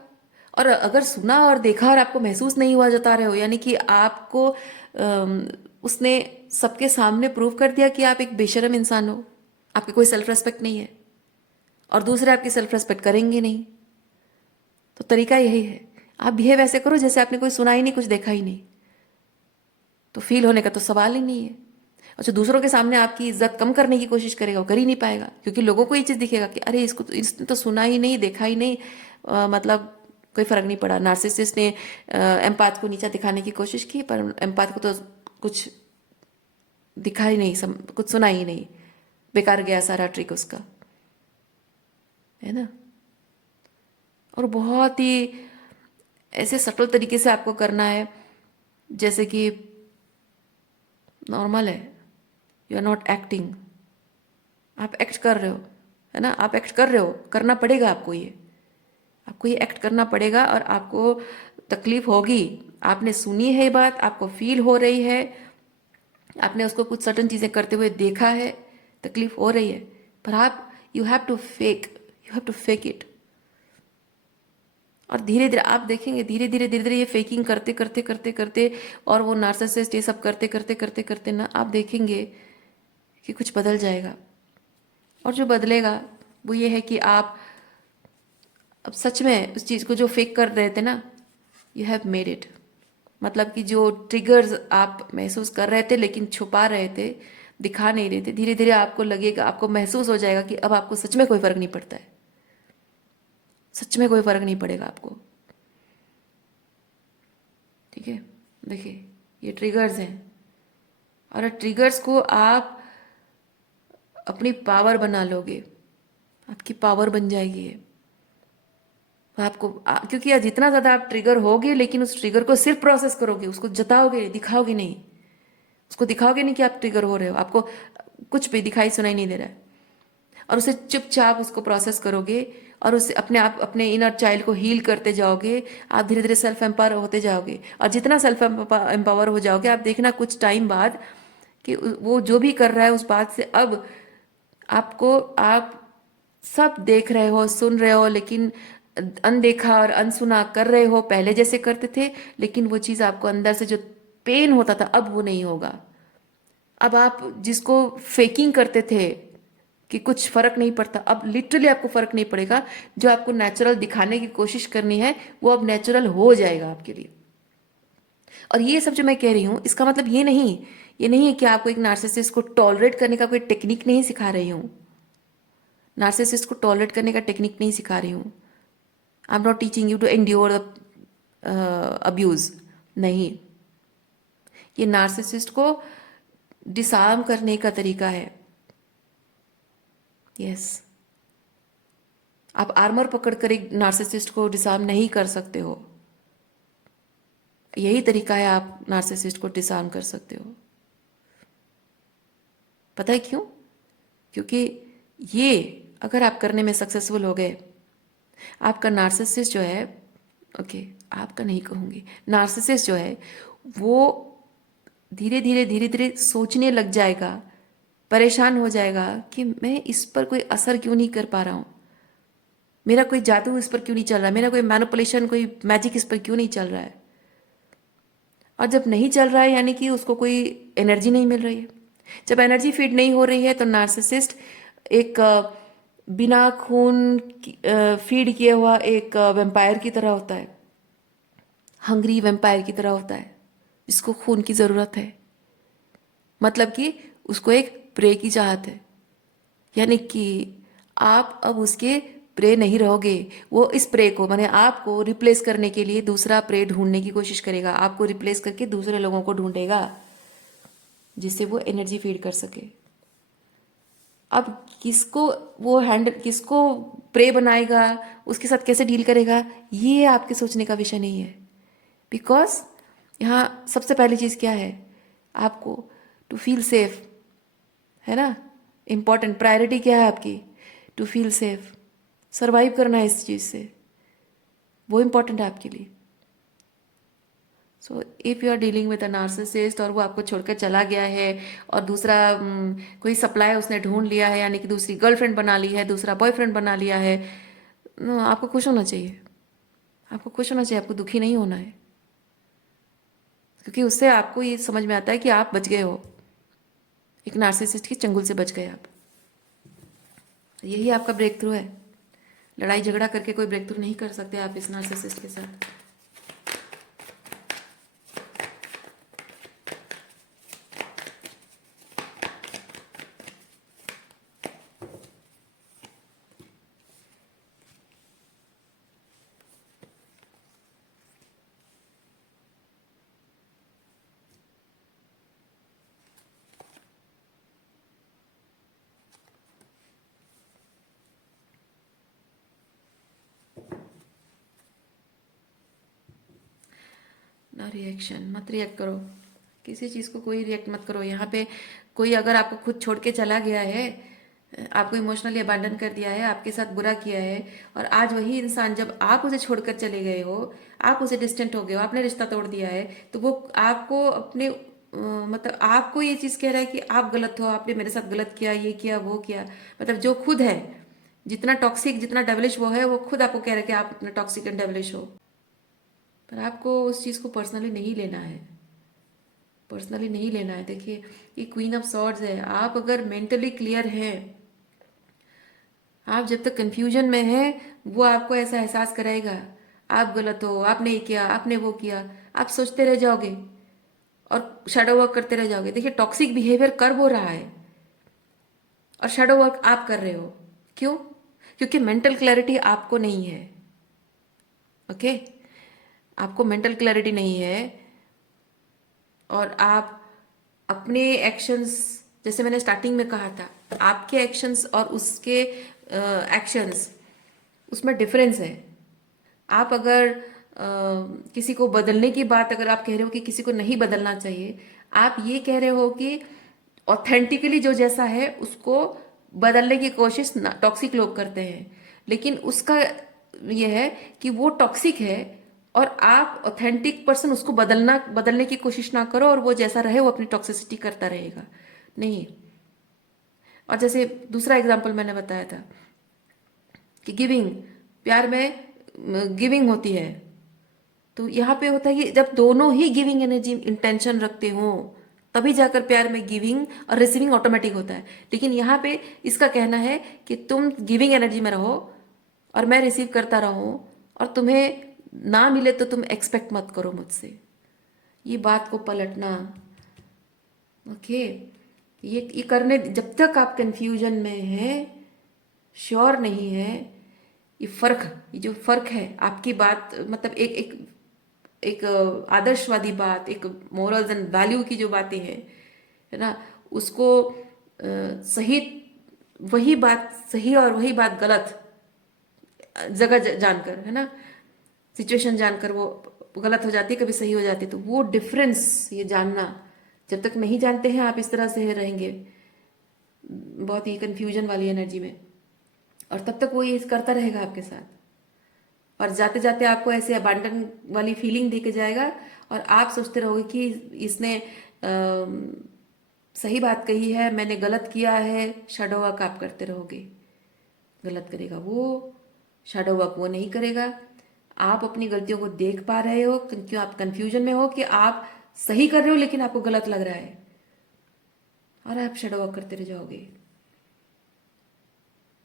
और अगर सुना और देखा और आपको महसूस नहीं हुआ जता रहे हो, यानी कि आपको उसने सबके सामने प्रूव कर दिया कि आप एक बेशर्म इंसान हो, आपकी कोई सेल्फ रेस्पेक्ट नहीं है और दूसरे आपकी सेल्फ रेस्पेक्ट करेंगे नहीं। तो तरीका यही है, आप बिहेव ऐसे करो जैसे आपने कोई सुना ही नहीं, कुछ देखा ही नहीं, तो फील होने का तो सवाल ही नहीं है। और जो दूसरों के सामने आपकी इज्जत कम करने की कोशिश करेगा वो कर ही नहीं पाएगा, क्योंकि लोगों को ये चीज़ दिखेगा कि अरे इसने तो सुना ही नहीं, देखा ही नहीं, मतलब कोई फर्क नहीं पड़ा। नार्सिसिस्ट ने एम्पाथ को नीचा दिखाने की कोशिश की, पर एम्पाथ को तो कुछ दिखा ही नहीं, कुछ सुना ही नहीं, बेकार गया सारा ट्रिक उसका, है ना। और बहुत ही ऐसे सटल तरीके से आपको करना है, जैसे कि नॉर्मल है, यू आर नॉट एक्टिंग, आप एक्ट कर रहे हो, है ना, आप एक्ट कर रहे हो, करना पड़ेगा आपको ये, आपको ये एक्ट करना पड़ेगा। और आपको तकलीफ होगी, आपने सुनी है ये बात, आपको फील हो रही है, आपने उसको कुछ सर्टन चीज़ें करते हुए देखा है, तकलीफ हो रही है, पर आप you have to fake it. और धीरे धीरे आप देखेंगे, धीरे धीरे धीरे धीरे ये फेकिंग करते करते करते करते और वो नार्सिसिस्ट ये सब करते करते करते करते ना, आप देखेंगे कि कुछ बदल जाएगा। और जो बदलेगा वो ये है कि आप अब सच में उस चीज़ को जो फेक कर रहे थे ना, यू हैव मेड इट। मतलब कि जो ट्रिगर्स आप महसूस कर रहे थे लेकिन छुपा रहे थे, दिखा नहीं रहे थे, धीरे धीरे आपको लगेगा, आपको महसूस हो जाएगा कि अब आपको सच में कोई फर्क नहीं पड़ता है, सच में कोई फर्क नहीं पड़ेगा आपको। ठीक है, देखिए ये ट्रिगर्स हैं, और ट्रिगर्स को आप अपनी पावर बना लोगे, आपकी पावर बन जाएगी ये। आपको क्योंकि यार जितना ज़्यादा आप ट्रिगर होगे, लेकिन उस ट्रिगर को सिर्फ प्रोसेस करोगे, उसको जताओगे, दिखाओगे नहीं, उसको दिखाओगे नहीं कि आप ट्रिगर हो रहे हो, आपको कुछ भी दिखाई सुनाई नहीं दे रहा है, और उसे चुपचाप उसको प्रोसेस करोगे और उसे अपने आप अपने इनर चाइल्ड को हील करते जाओगे, आप धीरे धीरे सेल्फ एम्पावर होते जाओगे। और जितना सेल्फ एम्पावर हो जाओगे, आप देखना कुछ टाइम बाद कि वो जो भी कर रहा है उस बात से अब आपको, आप सब देख रहे हो, सुन रहे हो, लेकिन अनदेखा और अनसुना कर रहे हो, पहले जैसे करते थे, लेकिन वो चीज़ आपको अंदर से जो पेन होता था अब वो नहीं होगा। अब आप जिसको फेकिंग करते थे कि कुछ फर्क नहीं पड़ता, अब लिटरली आपको फर्क नहीं पड़ेगा। जो आपको नेचुरल दिखाने की कोशिश करनी है वो अब नेचुरल हो जाएगा आपके लिए। और ये सब जो मैं कह रही हूँ इसका मतलब ये नहीं है कि आपको एक नार्सिसिस्ट को टॉलरेट करने का कोई टेक्निक नहीं सिखा रही हूँ, नार्सिसिस्ट को टॉलरेट करने का टेक्निक नहीं सिखा रही हूँ। I am not teaching you to endure abuse, नहीं, ये नार्सिसिस्ट को डिसार्म करने का तरीका है। यस, आप आर्मर पकड़कर एक नार्सिसिस्ट को डिसार्म नहीं कर सकते हो, यही तरीका है आप नार्सिसिस्ट को डिसार्म कर सकते हो। पता है क्यों? क्योंकि ये अगर आप करने में सक्सेसफुल हो गए, आपका नार्सिसिस्ट जो है, ओके आपका नहीं कहूँगी, नार्सिसिस्ट जो है वो धीरे धीरे सोचने लग जाएगा, परेशान हो जाएगा कि मैं इस पर कोई असर क्यों नहीं कर पा रहा हूँ, मेरा कोई जादू इस पर क्यों नहीं चल रहा है, मेरा कोई मैनिपुलेशन कोई मैजिक इस पर क्यों नहीं चल रहा है। और जब नहीं चल रहा है यानी कि उसको कोई एनर्जी नहीं मिल रही है। जब एनर्जी फीड नहीं हो रही है तो नार्सिसिस्ट एक बिना खून फीड किया हुआ एक वेम्पायर की तरह होता है, हंग्री वेम्पायर की तरह होता है, जिसको खून की ज़रूरत है। मतलब कि उसको एक प्रे की चाहत है, यानी कि आप अब उसके प्रे नहीं रहोगे। वो इस प्रे को माने आपको रिप्लेस करने के लिए दूसरा प्रे ढूंढने की कोशिश करेगा, आपको रिप्लेस करके दूसरे लोगों को ढूंढेगा जिससे वो एनर्जी फीड कर सके। अब किसको वो हैंडल, किसको प्रे बनाएगा, उसके साथ कैसे डील करेगा, ये आपके सोचने का विषय नहीं है। बिकॉज यहाँ सबसे पहली चीज़ क्या है, आपको टू फील सेफ, है ना, इम्पॉर्टेंट प्रायोरिटी क्या है आपकी, टू फील सेफ, सरवाइव करना है इस चीज़ से, वो इम्पॉर्टेंट है आपके लिए। So if you are dealing with a narcissist और वो आपको छोड़कर चला गया है और दूसरा कोई सप्लाई उसने ढूंढ लिया है, यानी कि दूसरी गर्लफ्रेंड बना ली है, दूसरा बॉयफ्रेंड बना लिया है, आपको खुश होना चाहिए, आपको खुश होना चाहिए, आपको दुखी नहीं होना है। क्योंकि उससे आपको ये समझ में आता है कि आप बच गए हो, एक नार्सिसिस्ट की चंगुल से बच गए आप। यही आपका ब्रेक थ्रू है। लड़ाई झगड़ा करके कोई ब्रेक थ्रू नहीं कर सकते आप इस नार्सिसिस्ट के साथ। ना रिएक्शन, मत रिएक्ट करो किसी चीज़ को, कोई रिएक्ट मत करो। यहाँ पे कोई अगर आपको खुद छोड़ के चला गया है, आपको इमोशनली अबैंडन कर दिया है, आपके साथ बुरा किया है, और आज वही इंसान जब आप उसे छोड़कर चले गए हो, आप उसे डिस्टेंट हो गए हो, आपने रिश्ता तोड़ दिया है, तो वो आपको अपने मतलब आपको ये चीज़ कह रहा है कि आप गलत हो, आपने मेरे साथ गलत किया, ये किया वो किया। मतलब जो खुद है, जितना टॉक्सिक जितना डेवलिश वो है, वो खुद आपको कह रहा है कि आप इतना टॉक्सिक एंड डेवलिश हो। पर आपको उस चीज़ को पर्सनली नहीं लेना है, पर्सनली नहीं लेना है। देखिए ये क्वीन ऑफ सॉर्ड्स है, आप अगर मेंटली क्लियर हैं, आप जब तक कंफ्यूजन में हैं, वो आपको ऐसा एहसास कराएगा आप गलत हो, आपने ये किया, आपने वो किया, आप सोचते रह जाओगे और शैडो वर्क करते रह जाओगे। देखिए टॉक्सिक बिहेवियर कर वो रहा है और शैडो वर्क आप कर रहे हो। क्यों? क्योंकि मेंटल क्लैरिटी आपको नहीं है। ओके, आपको मेंटल क्लैरिटी नहीं है और आप अपने एक्शंस, जैसे मैंने स्टार्टिंग में कहा था, आपके एक्शंस और उसके एक्शंस, उसमें डिफरेंस है। आप अगर किसी को बदलने की बात अगर आप कह रहे हो कि किसी को नहीं बदलना चाहिए, आप ये कह रहे हो कि ऑथेंटिकली जो जैसा है उसको बदलने की कोशिश टॉक्सिक लोग करते हैं। लेकिन उसका ये है कि वो टॉक्सिक है और आप ऑथेंटिक पर्सन उसको बदलने की कोशिश ना करो और वो जैसा रहे वो अपनी टॉक्सिसिटी करता रहेगा, नहीं। और जैसे दूसरा एग्जाम्पल मैंने बताया था कि गिविंग, प्यार में गिविंग होती है, तो यहाँ पे होता है कि जब दोनों ही गिविंग एनर्जी इंटेंशन रखते हो तभी जाकर प्यार में गिविंग और रिसीविंग ऑटोमेटिक होता है। लेकिन यहाँ पे इसका कहना है कि तुम गिविंग एनर्जी में रहो और मैं रिसीव करता रहूं, और तुम्हें ना मिले तो तुम एक्सपेक्ट मत करो मुझसे। ये बात को पलटना, ओके, ये करने, जब तक आप कंफ्यूजन में हैं, श्योर नहीं है, ये फर्क, ये जो फर्क है आपकी बात, मतलब एक एक एक आदर्शवादी बात, एक मोरल्स एंड वैल्यू की जो बातें हैं, है ना, उसको सही, वही बात सही और वही बात गलत जगह जानकर, है ना, सिचुएशन जानकर वो गलत हो जाती है, कभी सही हो जाती है। तो वो डिफरेंस ये जानना, जब तक नहीं जानते हैं आप इस तरह से रहेंगे, बहुत ही कंफ्यूजन वाली एनर्जी में, और तब तक वो ये करता रहेगा आपके साथ, और जाते जाते आपको ऐसे अबांडन वाली फीलिंग दे के जाएगा, और आप सोचते रहोगे कि इसने सही बात कही है, मैंने गलत किया है। शैडो वर्क आप करते रहोगे, गलत करेगा वो, शैडो वर्क वो नहीं करेगा। आप अपनी गलतियों को देख पा रहे हो क्योंकि आप कंफ्यूजन में हो कि आप सही कर रहे हो लेकिन आपको गलत लग रहा है, और आप शैडो वर्क करते रह जाओगे,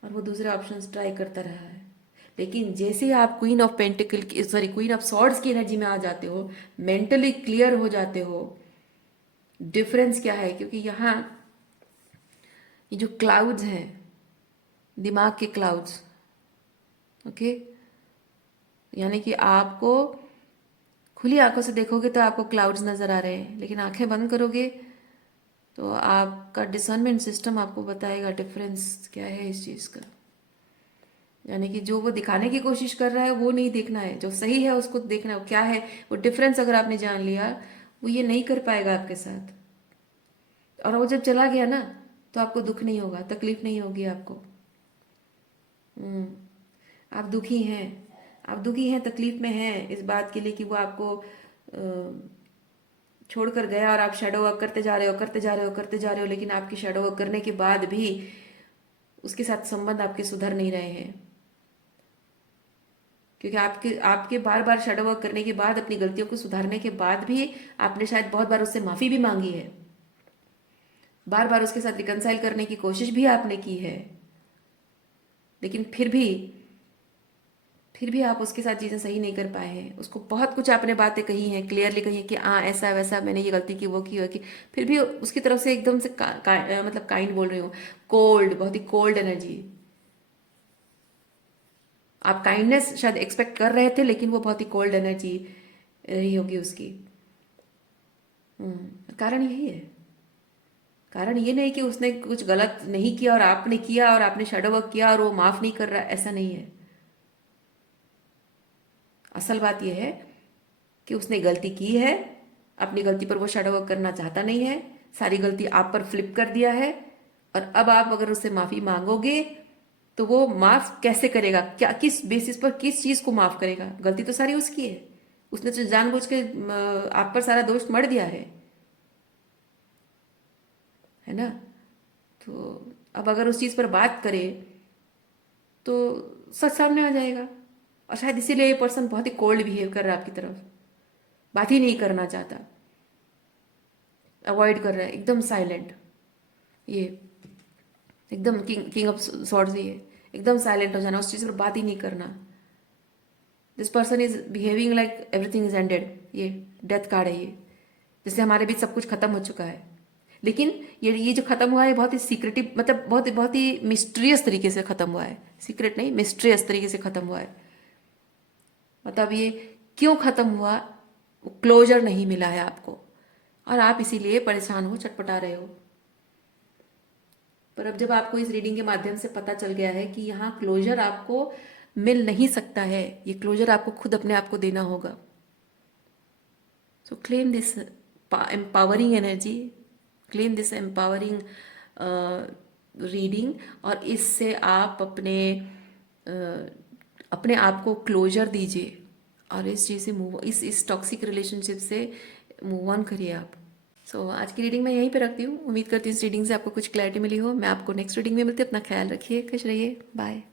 और वो दूसरे ऑप्शंस ट्राई करता रहा है। लेकिन जैसे ही आप क्वीन ऑफ पेंटिकल की, सॉरी, क्वीन ऑफ सॉर्ड्स की एनर्जी में आ जाते हो, मेंटली क्लियर हो जाते हो, डिफरेंस क्या है, क्योंकि यहाँ ये जो क्लाउड्स हैं, दिमाग के क्लाउड्स, ओके, यानी कि आपको खुली आंखों से देखोगे तो आपको क्लाउड्स नजर आ रहे हैं, लेकिन आंखें बंद करोगे तो आपका डिसर्नमेंट सिस्टम आपको बताएगा डिफरेंस क्या है इस चीज़ का। यानी कि जो वो दिखाने की कोशिश कर रहा है वो नहीं देखना है, जो सही है उसको देखना है, वो क्या है वो डिफरेंस। अगर आपने जान लिया, वो ये नहीं कर पाएगा आपके साथ, और वो जब चला गया ना तो आपको दुख नहीं होगा, तकलीफ नहीं होगी आपको। हम्म, आप दुखी हैं, आप दुखी हैं, तकलीफ में हैं इस बात के लिए कि वो आपको छोड़कर गया, और आप शैडो वर्क करते जा रहे हो, करते जा रहे हो, करते जा रहे हो, लेकिन आपकी शैडो वर्क करने के बाद भी उसके साथ संबंध आपके सुधर नहीं रहे हैं, क्योंकि आपके आपके बार बार शैडो वर्क करने के बाद, अपनी गलतियों को सुधारने के बाद भी आपने शायद बहुत बार उससे माफी भी मांगी है, बार बार उसके साथ रिकंसाइल करने की कोशिश भी आपने की है, लेकिन फिर भी आप उसके साथ चीज़ें सही नहीं कर पाए हैं। उसको बहुत कुछ आपने बातें कही हैं, क्लियरली कही है कि हाँ ऐसा वैसा, मैंने ये गलती की, वो की, वो की, फिर भी उसकी तरफ से एकदम से मतलब काइंड बोल रही हूँ, कोल्ड, बहुत ही कोल्ड एनर्जी। आप काइंडनेस शायद एक्सपेक्ट कर रहे थे, लेकिन वो बहुत ही कोल्ड एनर्जी रही होगी उसकी। कारण यही है, कारण ये नहीं कि उसने कुछ गलत नहीं किया और आपने किया, और आपने शैडो वर्क किया और वो माफ नहीं कर रहा, ऐसा नहीं है। असल बात यह है कि उसने गलती की है, अपनी गलती पर वो शैडो वर्क करना चाहता नहीं है, सारी गलती आप पर फ्लिप कर दिया है, और अब आप अगर उससे माफी मांगोगे तो वो माफ कैसे करेगा, क्या, किस बेसिस पर, किस चीज को माफ करेगा? गलती तो सारी उसकी है, उसने तो जानबूझ के आप पर सारा दोष मढ़ दिया है ना? तो अब अगर उस चीज पर बात करे तो सच सामने आ जाएगा, और शायद इसीलिए ये पर्सन बहुत ही कोल्ड बिहेव कर रहा है आपकी तरफ, बात ही नहीं करना चाहता, अवॉइड कर रहा है, एकदम साइलेंट, ये एकदम किंग किंग ऑफ सॉर्ड्स, ये एकदम साइलेंट हो जाना, उस चीज़ पर बात ही नहीं करना। This person is behaving like everything is ended, ये डेथ कार्ड है, ये जैसे हमारे बीच सब कुछ खत्म हो चुका है। लेकिन ये जो खत्म हुआ है बहुत ही सीक्रेटिव, मतलब बहुत ही मिस्ट्रियस तरीके से खत्म हुआ है, सीक्रेट नहीं, मिस्ट्रियस तरीके से खत्म हुआ है। मतलब ये क्यों खत्म हुआ, क्लोजर नहीं मिला है आपको, और आप इसीलिए परेशान हो, छटपटा रहे हो। पर अब जब आपको इस रीडिंग के माध्यम से पता चल गया है कि यहाँ क्लोजर आपको मिल नहीं सकता है, ये क्लोजर आपको खुद अपने आप को देना होगा। सो claim this empowering energy, claim this empowering reading, और इससे आप अपने आप को क्लोजर दीजिए, और इस चीज़ से मूव, इस टॉक्सिक रिलेशनशिप से मूव ऑन करिए आप। आज की रीडिंग मैं यहीं पे रखती हूँ। उम्मीद करती हूँ इस रीडिंग से आपको कुछ क्लैरिटी मिली हो। मैं आपको नेक्स्ट रीडिंग में मिलती हूँ। अपना ख्याल रखिए, खुश रहिए, बाय।